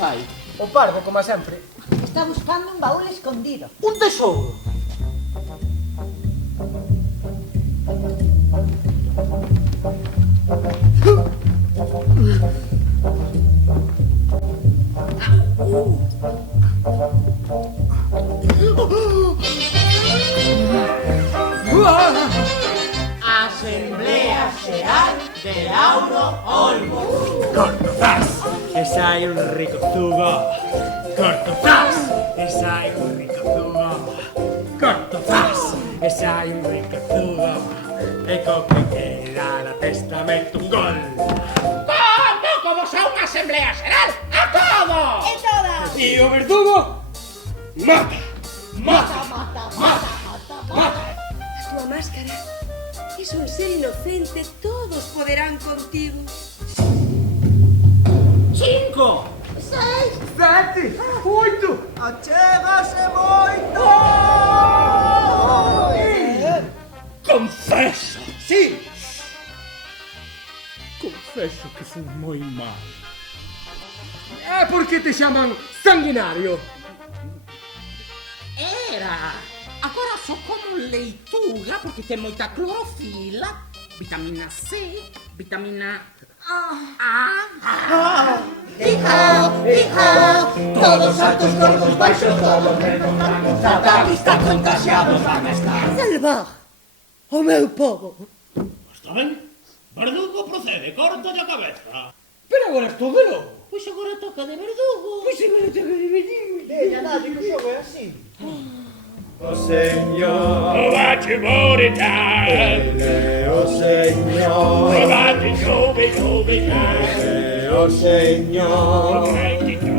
fai? O parvo, como sempre. Está buscando un baúl escondido. Un tesouro. Asamblea Xeral de Lauro Olmos. Cortozás, esa hai un rico zugo. Cortozás, esa hai un rico zugo. Cortozás, esa hai un rico zugo. E co que queda da testamento un gol. Como xa unha Asamblea Xeral a todos! E todas. E o verdugo mata. Mata, mata, mata, mata, mata. A túa máscara. Es un ser inocente, todos poderán contigo. 5, 7, 8. Achégase moito. Confeso, Sí. confeso que fui moi mal. É porque te chaman sanguinario. era. Agora só como leituga porque ten moita clorofila, vitamina C, vitamina A. Todos altos, gordos, baixos, todos menos manos. Nada vista, contagiados van a estar. Salvar o meu povo. Está ben? Verdugo procede, córtalle a cabeza. Pero agora estou de novo. Pois agora toca de verdugo. Pois se me tengo de venir. Ella, nadie, que o xogo é así. O Señor, O bache morita, o Señor, o bache chove, chove, o Señor, o